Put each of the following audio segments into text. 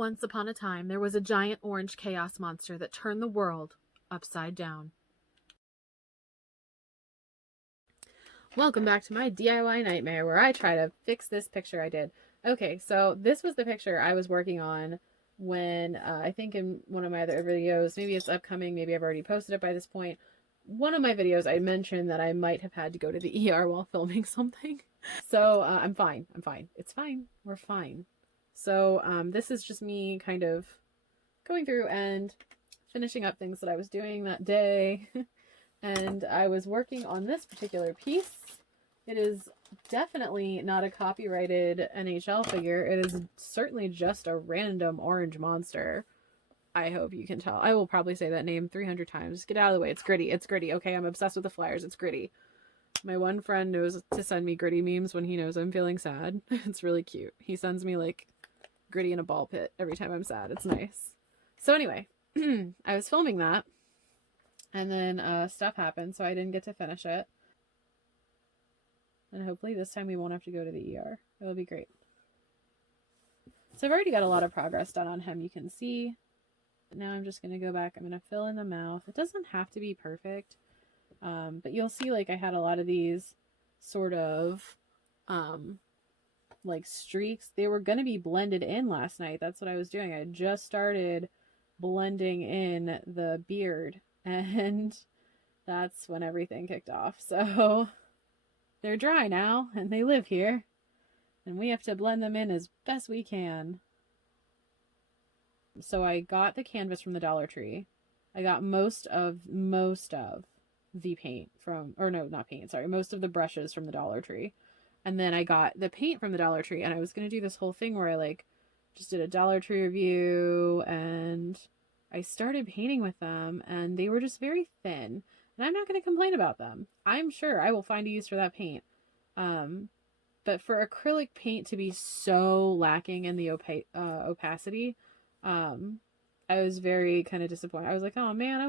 Once upon a time, there was a giant orange chaos monster that turned the world upside down. Welcome back to my DIY nightmare where I try to fix this picture I did. Okay, so this was the picture I was working on when, I think in one of my other videos, maybe it's upcoming, maybe I've already posted it by this point. One of my videos I mentioned that I might have had to go to the ER while filming something. So I'm fine. It's fine. We're fine. So this is just me kind of going through and finishing up things that I was doing that day. And I was working on this particular piece. It is definitely not a copyrighted NHL figure. It is certainly just a random orange monster. I hope you can tell. I will probably say that name 300 times. Get out of the way. It's Gritty. It's Gritty. Okay, I'm obsessed with the Flyers. It's Gritty. My one friend knows to send me Gritty memes when he knows I'm feeling sad. It's really cute. He sends me like Gritty in a ball pit every time I'm sad. It's nice. So anyway, I was filming that. And then stuff happened, so I didn't get to finish it. And hopefully this time we won't have to go to the ER. It'll be great. So I've already got a lot of progress done on him, you can see. Now I'm just going to go back. I'm going to fill in the mouth. It doesn't have to be perfect. But you'll see like I had a lot of these sort of like streaks. They were going to be blended in last night. That's what I was doing. I just started blending in the beard. And that's when everything kicked off. So they're dry now and they live here. And we have to blend them in as best we can. So I got the canvas from the Dollar Tree. I got most of the paint from, or no, not paint, sorry, most of the brushes from the Dollar Tree. And then I got the paint from the Dollar Tree. And I was going to do this whole thing where I like just did a Dollar Tree review and I started painting with them and they were just very thin. And I'm not going to complain about them. I'm sure I will find a use for that paint. But for acrylic paint to be so lacking in the opacity, I was very kind of disappointed. I was like, oh man, I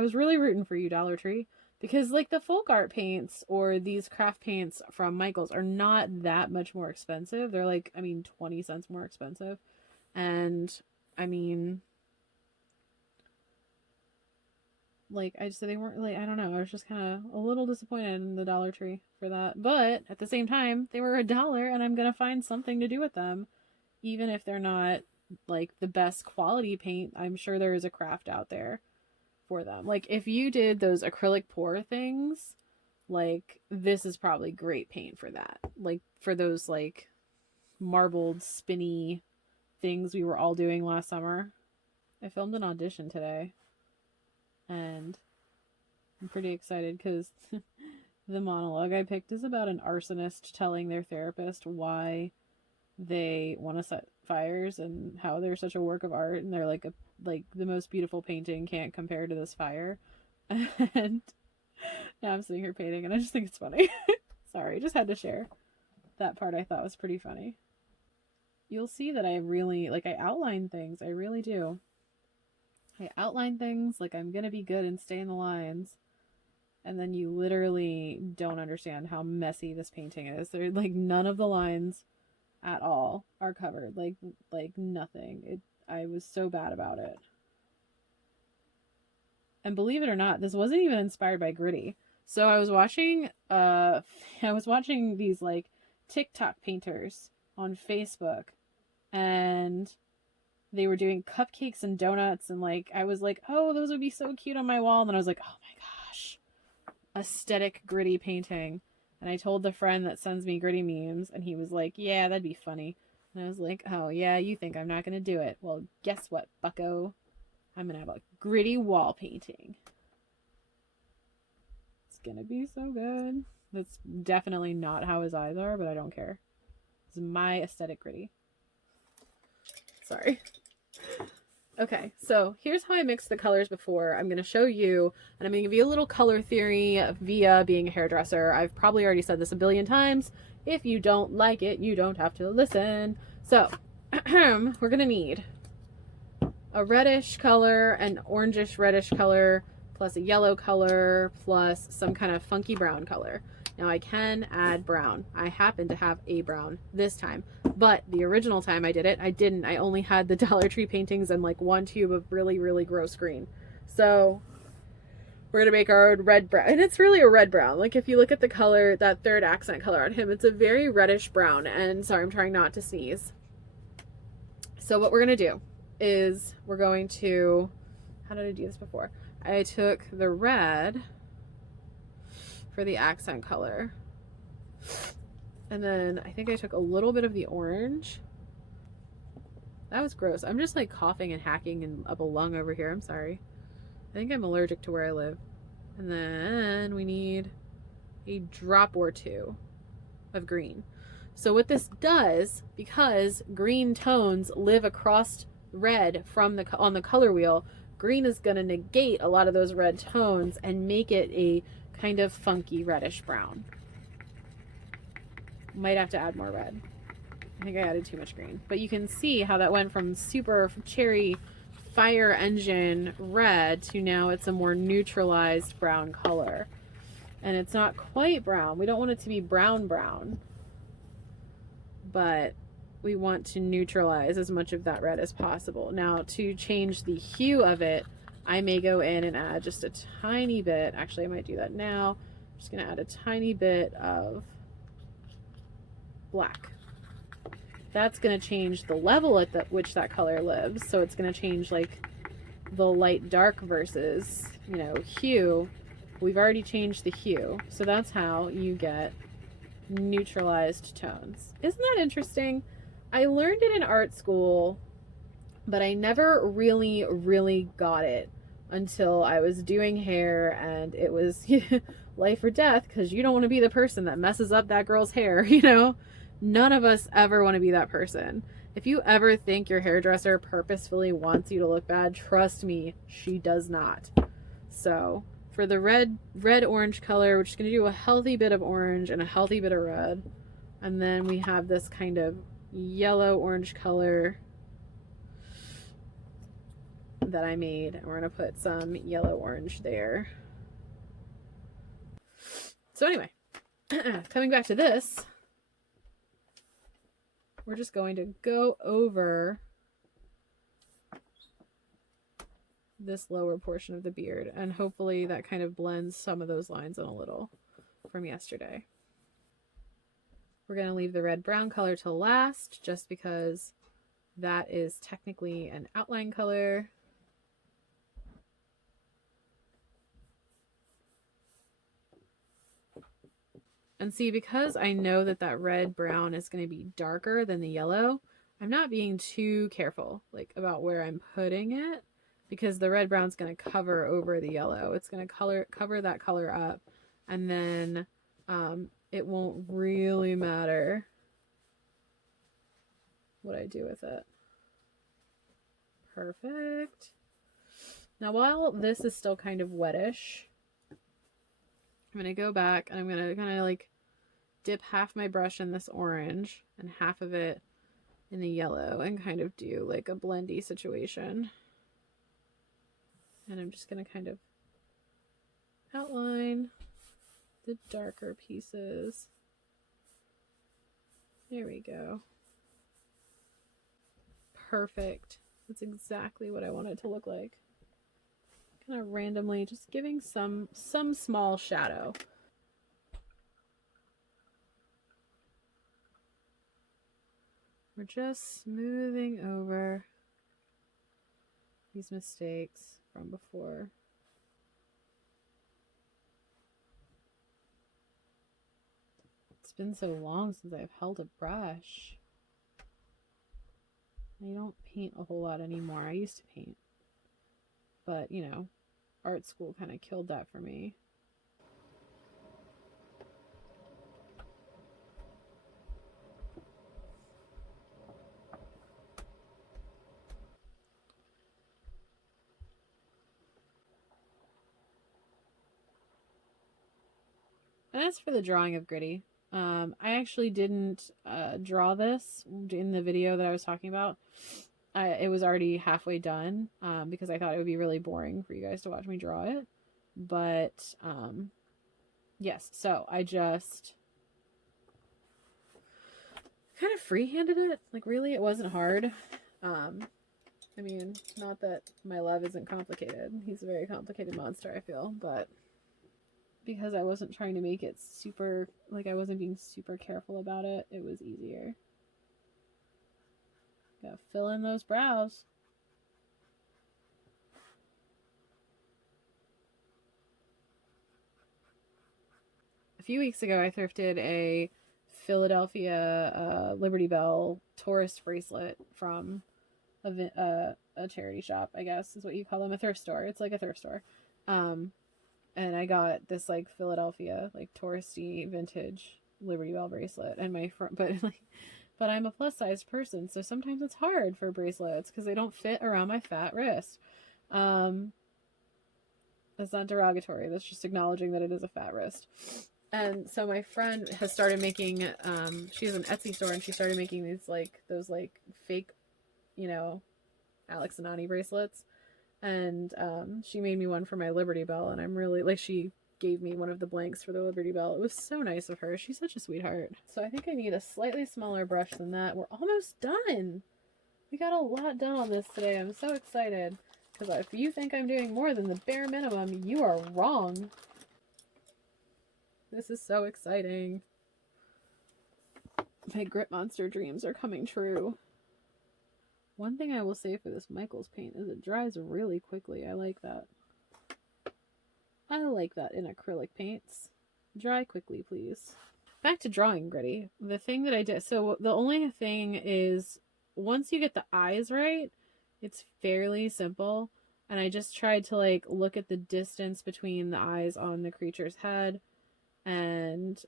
was really rooting for you, Dollar Tree. Because like the folk art paints or these craft paints from Michaels are not that much more expensive. They're like, 20 cents more expensive. And like I just said, they weren't like, I don't know, I was just kind of a little disappointed in the Dollar Tree for that. But at the same time, they were $1 and I'm gonna find something to do with them, even if they're not like the best quality paint. I'm sure there is a craft out there for them. Like if you did those acrylic pour things, like this is probably great paint for that. Like for those like marbled spinny things we were all doing last summer. I filmed an audition today. And I'm pretty excited because the monologue I picked is about an arsonist telling their therapist why they want to set fires and how they're such a work of art and they're like the most beautiful painting can't compare to this fire. And now I'm sitting here painting and I just think it's funny. Sorry, just had to share that part. I thought was pretty funny. You'll see that I really I outline things. I really do. I outline things like I'm gonna be good and stay in the lines, and then you literally don't understand how messy this painting is. There like none of the lines at all are covered. Like nothing. I was so bad about it. And believe it or not, this wasn't even inspired by Gritty. So I was watching these like TikTok painters on Facebook, and they were doing cupcakes and donuts, and like I was like, oh, those would be so cute on my wall. And then I was like, oh my gosh, aesthetic Gritty painting. And I told the friend that sends me Gritty memes, and he was like, yeah, that'd be funny. And I was like, oh yeah, you think I'm not gonna do it? Well, guess what, bucko? I'm gonna have a Gritty wall painting. It's gonna be so good. That's definitely not how his eyes are, but I don't care. It's my aesthetic Gritty. Sorry. Okay, so here's how I mixed the colors before. I'm going to show you, and I'm going to give you a little color theory via being a hairdresser. I've probably already said this a billion times. If you don't like it, you don't have to listen. So, we're going to need a reddish color, an orangish reddish color, plus a yellow color, plus some kind of funky brown color. Now I can add brown. I happen to have a brown this time, but the original time I did it, I didn't. I only had the Dollar Tree paintings and like one tube of really, really gross green. So we're gonna make our red brown, and it's really a red brown. Like if you look at the color, that third accent color on him, it's a very reddish brown. And sorry, I'm trying not to sneeze. So what we're gonna do is we're going to, how did I do this before? I took the red for the accent color, and then I think I took a little bit of the orange. That was gross. I'm just like coughing and hacking and up a lung over here. I'm sorry. I think I'm allergic to where I live. And then we need a drop or two of green. So what this does, because green tones live across red from the on the color wheel, green is going to negate a lot of those red tones and make it a kind of funky reddish brown. Might have to add more red. I think I added too much green. But you can see how that went from super cherry fire engine red to now it's a more neutralized brown color. And it's not quite brown. We don't want it to be brown brown, but we want to neutralize as much of that red as possible. Now to change the hue of it, I may go in and add just a tiny bit. Actually, I might do that now. I'm just gonna add a tiny bit of black. That's going to change the level at which that color lives. So it's going to change like the light dark versus, you know, hue. We've already changed the hue. So that's how you get neutralized tones. Isn't that interesting? I learned it in art school, but I never really got it until I was doing hair, and it was life or death, because you don't want to be the person that messes up that girl's hair, you know? None of us ever want to be that person. If you ever think your hairdresser purposefully wants you to look bad, trust me, she does not. So for the red orange color, we're just going to do a healthy bit of orange and a healthy bit of red. And then we have this kind of yellow orange color that I made. And we're going to put some yellow orange there. So anyway, coming back to this, we're just going to go over this lower portion of the beard, and hopefully that kind of blends some of those lines in a little from yesterday. We're going to leave the red-brown color to last, just because that is technically an outline color. And see, because I know that that red-brown is going to be darker than the yellow, I'm not being too careful like about where I'm putting it, because the red-brown's going to cover over the yellow. It's going to cover that color up, and then it won't really matter what I do with it. Perfect. Now, while this is still kind of wettish, I'm going to go back and I'm going to kind of like dip half my brush in this orange and half of it in the yellow and kind of do like a blendy situation. And I'm just going to kind of outline the darker pieces. There we go. Perfect. That's exactly what I want it to look like. Kind of randomly just giving some small shadow. We're just smoothing over these mistakes from before. It's been so long since I've held a brush. I don't paint a whole lot anymore. I used to paint, but you know, art school kind of killed that for me. And as for the drawing of Gritty, I actually didn't draw this in the video that I was talking about. It was already halfway done because I thought it would be really boring for you guys to watch me draw it. But yes, so I just kind of free-handed it. Like, really, it wasn't hard. I mean, not that my love isn't complicated. He's a very complicated monster, I feel, but because I wasn't trying to make it super, like, I wasn't being super careful about it, it was easier. Gotta fill in those brows. A few weeks ago, I thrifted a Philadelphia Liberty Bell tourist bracelet from a charity shop, I guess is what you call them, a thrift store. It's like a thrift store. And I got this like Philadelphia like touristy vintage Liberty Bell bracelet, and my friend, but I'm a plus sized person, so sometimes it's hard for bracelets because they don't fit around my fat wrist. That's not derogatory. That's just acknowledging that it is a fat wrist. And so my friend has started making, she has an Etsy store, and she started making these like those like fake, you know, Alex and Ani bracelets. And she made me one for my Liberty Bell, and I'm really like, she gave me one of the blanks for the Liberty Bell. It was so nice of her. She's such a sweetheart. So I think I need a slightly smaller brush than that. We're almost done. We got a lot done on this today. I'm so excited, because if you think I'm doing more than the bare minimum, you are wrong. This is so exciting. My Grit Monster dreams are coming true. One thing I will say for this Michaels paint is it dries really quickly. I like that. I like that in acrylic paints. Dry quickly, please. Back to drawing Gritty. The thing that I did, so the only thing is, once you get the eyes right, it's fairly simple. And I just tried to like look at the distance between the eyes on the creature's head and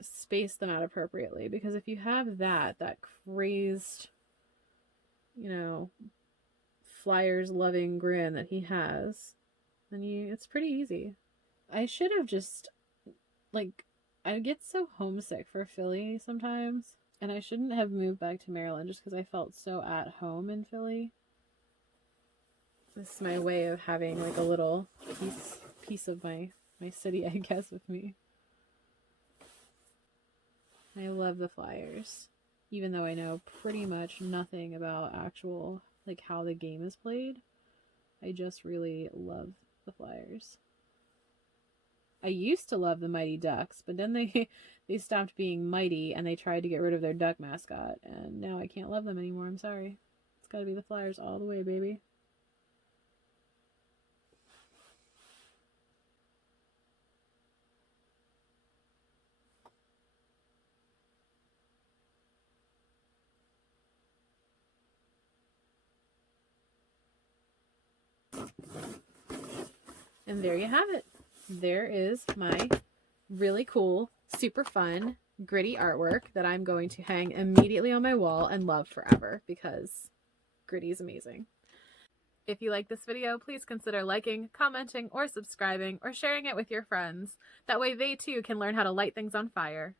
space them out appropriately. Because if you have that crazed, you know, Flyers loving grin that he has, then it's pretty easy. I should have just, like, I get so homesick for Philly sometimes, and I shouldn't have moved back to Maryland just because I felt so at home in Philly. This is my way of having like a little piece of my city, I guess, with me. I love the Flyers, even though I know pretty much nothing about actual, like, how the game is played. I just really love the Flyers. I used to love the Mighty Ducks, but then they stopped being mighty and they tried to get rid of their duck mascot, and now I can't love them anymore. I'm sorry. It's gotta be the Flyers all the way, baby. And there you have it. There is my really cool, super fun, Gritty artwork that I'm going to hang immediately on my wall and love forever, because Gritty is amazing. If you like this video, please consider liking, commenting, or subscribing, or sharing it with your friends. That way they too can learn how to light things on fire.